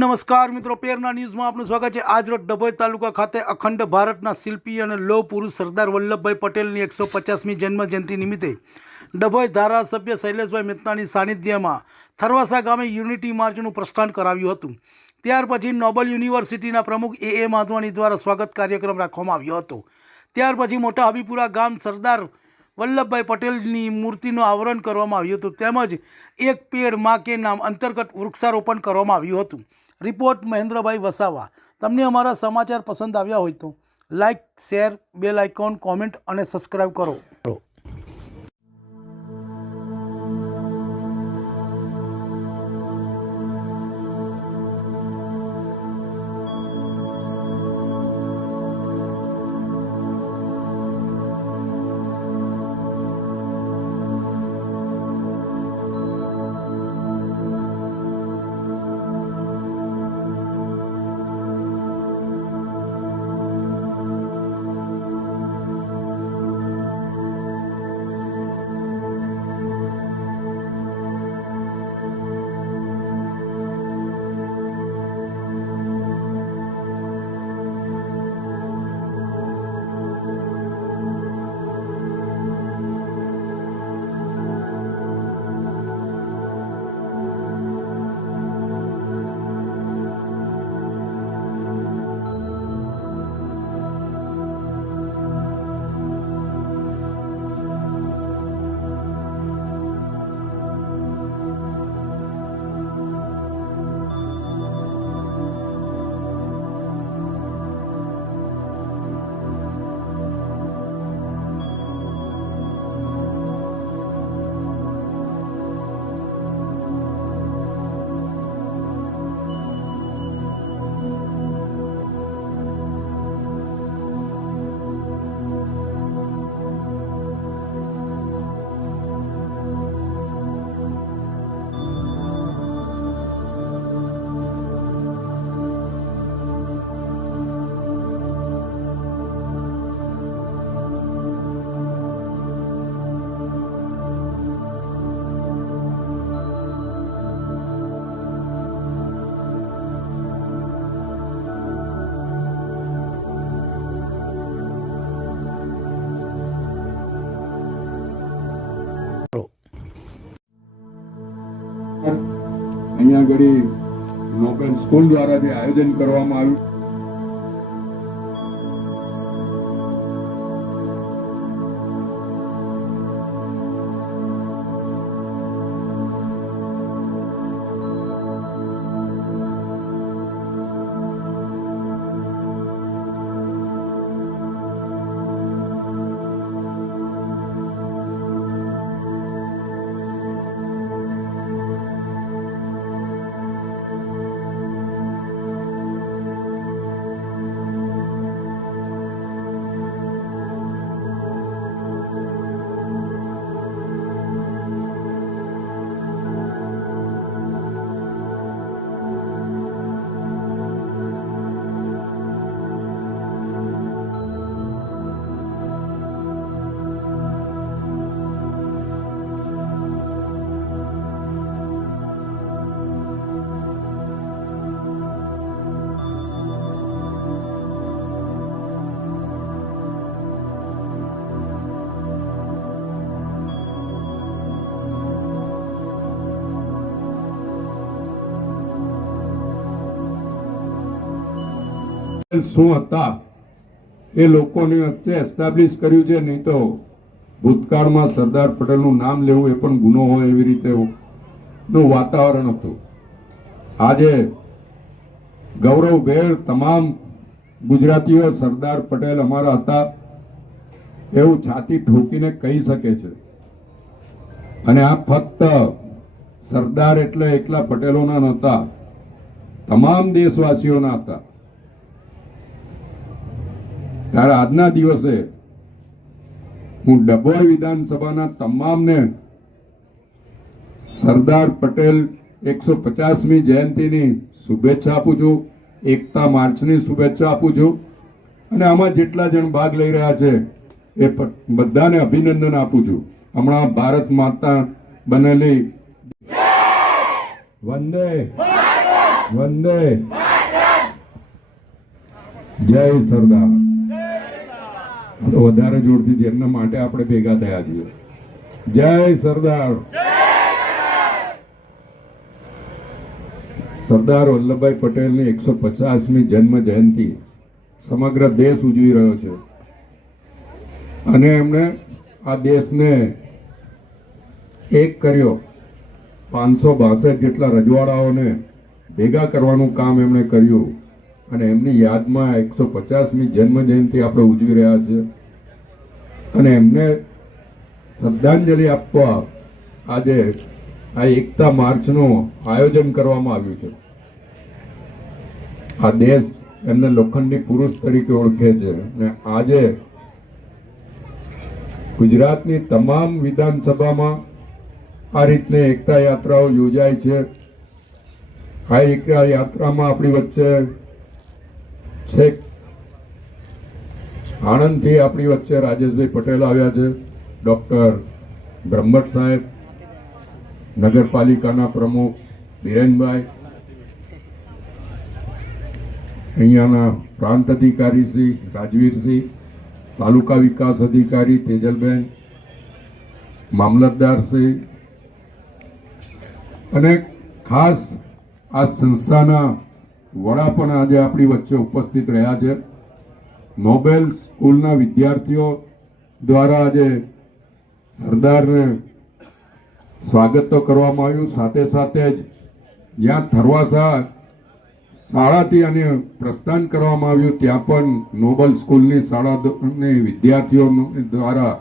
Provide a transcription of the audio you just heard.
નમસ્કાર મિત્રો, પેરના ન્યૂઝમાં આપનું સ્વાગત છે। આજ રોજ ડભોઈ તાલુકા ખાતે અખંડ ભારતના શિલ્પી અને લોહ પુરુષ સરદાર વલ્લભભાઈ પટેલની 150મી જન્મ જયંતિ નિમિત્તે ડભોઈ ધારાસભ્ય શૈલેષભાઈ મહેતાની સાનિધ્યમાં થરવાસા ગામે યુનિટી માર્ચનું પ્રસ્થાન કરાવ્યું હતું। ત્યાર પછી નોબલ યુનિવર્સિટીના પ્રમુખ એ માધવાણી દ્વારા સ્વાગત કાર્યક્રમ રાખવામાં આવ્યો હતો। ત્યાર પછી મોટા હબીપુરા ગામ સરદાર વલ્લભભાઈ પટેલની મૂર્તિનું આવરણ કરવામાં આવ્યું હતું તેમજ એક પેડ માં કે નામ અંતર્ગત વૃક્ષારોપણ કરવામાં આવ્યું હતું। રિપોર્ટ મહેન્દ્રભાઈ વસાવા। તમને અમારા સમાચાર પસંદ આવ્યા હોય તો like, share, bell icon, comment અને સબસ્ક્રાઈબ કરો। અહીંયા આગળ નોબેલ સ્કૂલ દ્વારા જે આયોજન કરવામાં આવ્યું શું હતા એ લોકોની વચ્ચે એસ્ટાબ્લિશ કર્યું છે। નહીં તો ભૂતકાળમાં સરદાર પટેલનું નામ લેવું એ પણ ગુનો હોય એવી રીતે નું વાતાવરણ હતું। આજે ગૌરવભેર તમામ ગુજરાતીઓ સરદાર પટેલ અમારા હતા એવું છાતી ઠોકીને કહી શકે છે। અને આ ફક્ત સરદાર એટલે એકલા પટેલોના નહોતા, તમામ દેશવાસીઓના હતા। ત્યારે આજના દિવસે હું ડભોઈ વિધાનસભાના તમામને સરદાર પટેલ 150મી જયંતિની શુભેચ્છા આપું છું, એકતા માર્ચની શુભેચ્છા આપું છું અને આમાં જેટલા જણ ભાગ લઈ રહ્યા છે એ બધાને અભિનંદન આપું છું। હમણાં ભારત માતા બનેલી વંદે વંદે જય સરદાર. આ તો વધારે જોરથી જેમના માટે આપણે ભેગા થયા છીએ. જય સરદાર. સરદાર વલ્લભભાઈ પટેલની 150મી જન્મ જયંતિ સમગ્ર દેશ ઉજવી રહ્યો છે અને એમણે આ દેશને એક કર્યો. 562 જેટલા રજવાડાઓને ભેગા કરવાનું કામ એમણે કર્યું અને એમની યાદમાં 150મી જન્મ જયંતિ આપણે ઉજવી રહ્યા છીએ અને એમને શ્રદ્ધાંજલિ આપવા આજે આ એકતા માર્ચનું આયોજન કરવામાં આવ્યું છે. આ દેશ એમને લોખંડી પુરુષ તરીકે ઓળખે છે અને આજે ગુજરાતની તમામ વિધાનસભામાં આ રીતની એકતા યાત્રાઓ યોજાય છે. આ એકતા યાત્રામાં આપણી વચ્ચે છેક આણંદથી આપણી વચ્ચે રાજેશભાઈ પટેલ આવ્યા છે, ડોક્ટર બ્રહ્મટ સાહેબ, નગરપાલિકાના પ્રમુખ ધીરેનભાઈ, અહીંયાના પ્રાંત અધિકારી શ્રી રાજવીરસિંહ, તાલુકા વિકાસ અધિકારી તેજલબેન, મામલતદાર શ્રી અને ખાસ આ સંસ્થાના વડા પણ આજે આપણી વચ્ચે ઉપસ્થિત રહ્યા છે. નોબેલ સ્કૂલના વિદ્યાર્થીઓ દ્વારા આજે સરદારને સ્વાગત તો કરવામાં આવ્યું, સાથે સાથે જ જ્યાં થરવાસા શાળાથી અને પ્રસ્થાન કરવામાં આવ્યું ત્યાં પણ નોબેલ સ્કૂલની શાળાની વિદ્યાર્થીઓ દ્વારા